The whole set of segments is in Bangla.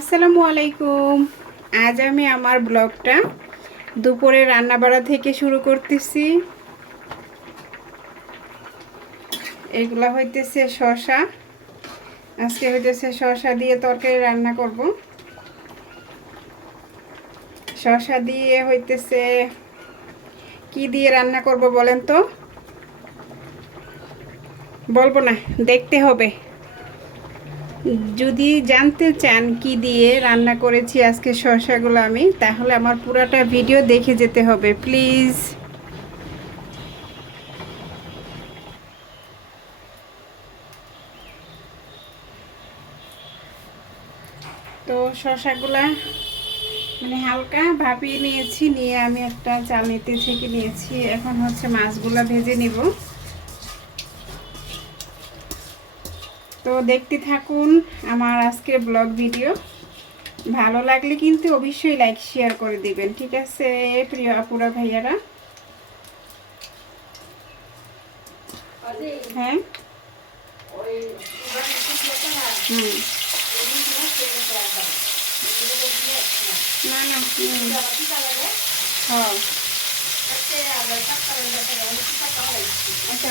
আসসালামু আলাইকুম। আজ আমি আমার ব্লগটা দুপুরে রান্নাবাড়া থেকে শুরু করতেছি। এগুলা হইতেছে শশা আজকে হইতেছে শশা দিয়ে তরকারি রান্না করব। শশা দিয়ে হইতেছে কি দিয়ে রান্না করব বলেন তো? বলব না, দেখতে হবে। যদি জানতে চান কি দিয়ে রান্না করেছি আজকে শসাগুলো আমি তাহলে আমার পুরাটা ভিডিও দেখে যেতে হবে, প্লিজ। তো শসাগুলা মানে হালকা ভাপিয়ে নিয়েছি, নিয়ে আমি একটা চাল নিতে ছেঁকে নিয়েছি। এখন হচ্ছে মাছগুলা ভেজে নিব। তো দেখতে থাকুন আমার আজকের ব্লগ ভিডিও। ভালো লাগলে কিন্তু অবশ্যই লাইক শেয়ার করে দিবেন, ঠিক আছে? প্রিয় আপুরা, ভাইয়ারা। হ্যাঁ? হুম। না না হ্যাঁ। আচ্ছা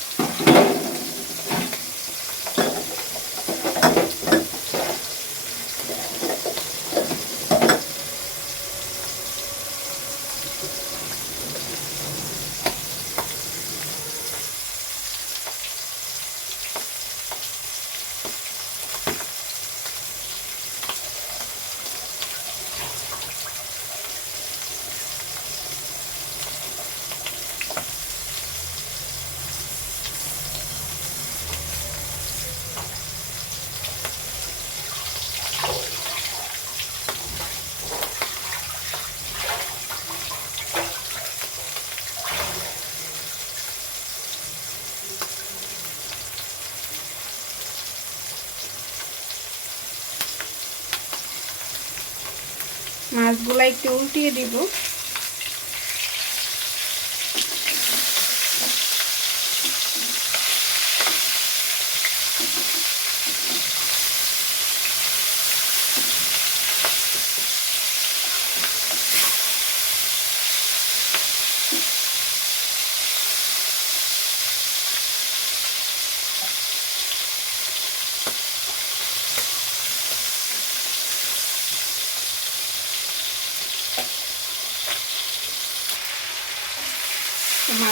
মাছগুলো একটু উল্টিয়ে দিব।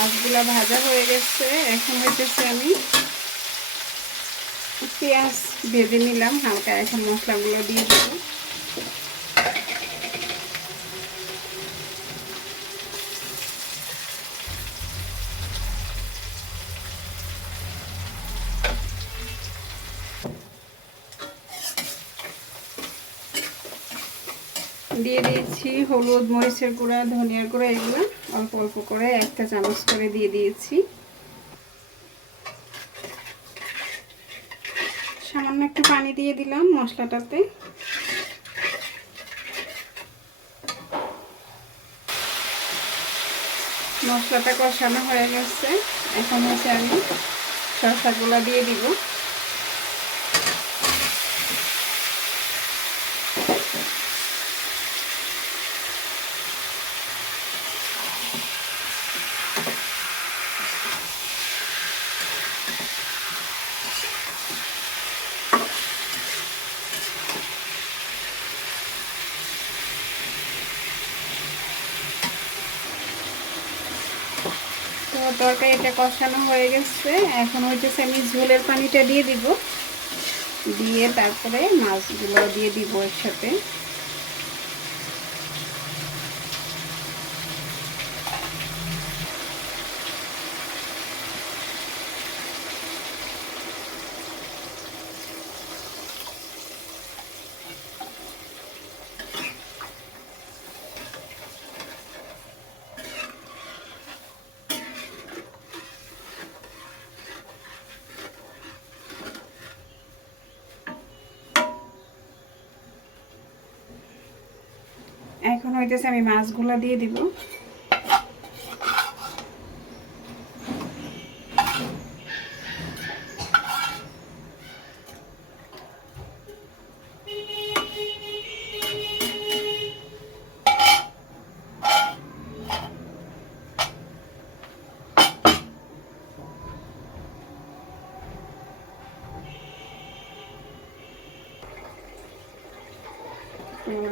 মাছগুলা ভাজা হয়ে গেছে। এখন হইতেছে আমি পেঁয়াজ ভেজে নিলাম, হালকা এখন মশলাগুলো দিয়ে দেবো। দিয়ে দিয়েছি হলুদ, মরিচের গুঁড়া, ধনিয়ার গুঁড়া, এগুলো অল্প অল্প করে একটা চামচ করে দিয়ে দিয়েছি। সামান্য একটু পানি দিয়ে দিলাম মশলাটাতে। মশলাটা কষানো হয়ে গেছে। এখন হচ্ছে আমি শসাগুলো দিয়ে দিব। তরকারিটা কষানো হয়ে গেছে। এখন হইতেছে আমি ঝোলের পানিটা দিয়ে দিব। দিয়ে তারপরে মাছগুলো দিয়ে দিব এর এখন হইতেছে আমি মাছগুলো দিয়ে দিব।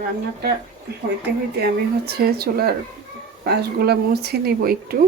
রান্নাটা হইতে হইতে আমি হচ্ছে চুলার পাশগুলো মুছে নিব একটু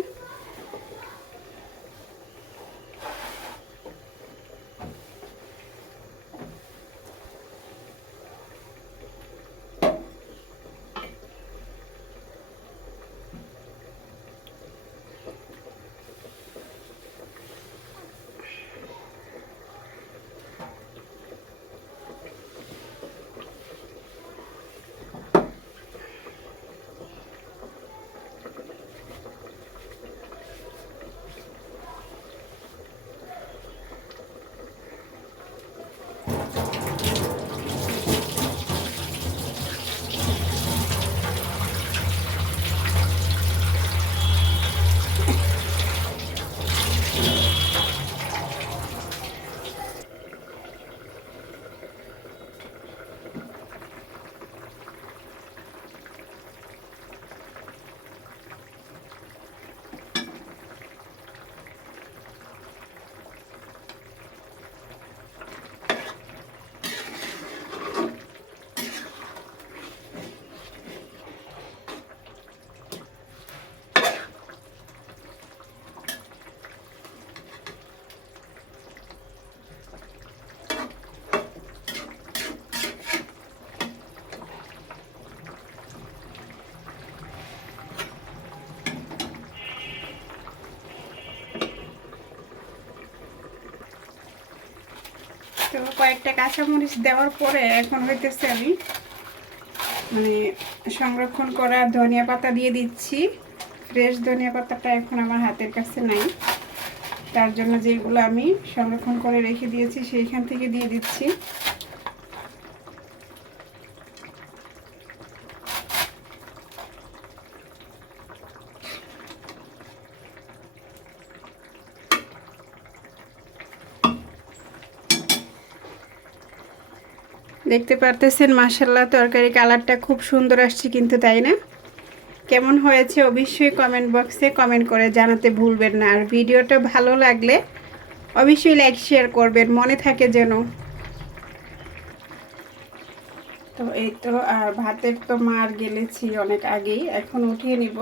তো কয়েকটা কাঁচামরিচ দেওয়ার পরে এখন হইতেছে আমি মানে সংরক্ষণ করা ধনিয়া পাতা দিয়ে দিচ্ছি। ফ্রেশ ধনিয়া পাতাটা এখন আমার হাতের কাছে নাই। তার জন্য যেগুলো আমি সংরক্ষণ করে রেখে দিয়েছি, সেইখান থেকে দিয়ে দিচ্ছি। দেখতে পারতেছেন মাসাল্লাহ তরকারি কালারটা খুব সুন্দর আসছে কিন্তু, তাই না? কেমন হয়েছে অবশ্যই কমেন্ট বক্সে কমেন্ট করে জানাতে ভুলবেন না। আর ভিডিওটা ভালো লাগলে অবশ্যই লাইক শেয়ার করবেন, মনে থাকে যেন। তো এই তো, আর ভাতের তো মার গেলেছি অনেক আগেই, এখন উঠিয়ে নিব।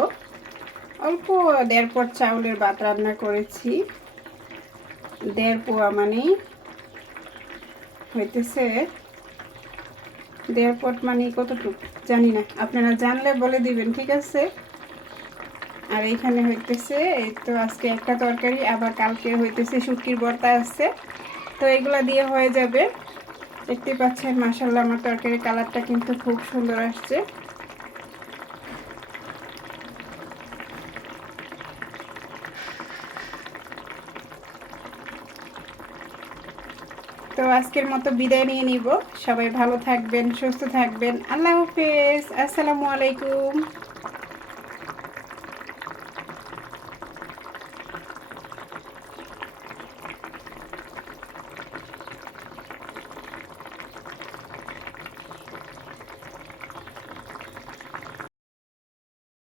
অল্প দেড় পট চাউলের ভাত রান্না করেছি। দেড় পোয়া মানে হইতেছে দেড় পট মানে কতটুকু? জানি না। আপনারা জানলে বলে দিবেন, ঠিক আছে? আর এইখানে হইতেছে, এই তো আজকে একটা তরকারি, আবার কালকে হইতেছে শুটকির বর্তা আসছে তো এগুলা দিয়ে হয়ে যাবে। দেখতে পাচ্ছেন মাসাল্লাহ আমার তরকারির কালারটা কিন্তু খুব সুন্দর আসছে। তো আজকের মতো বিদায় নিয়ে নিব। সবাই ভালো থাকবেন, সুস্থ থাকবেন। আল্লাহ হাফেজ। আসসালামু আলাইকুম।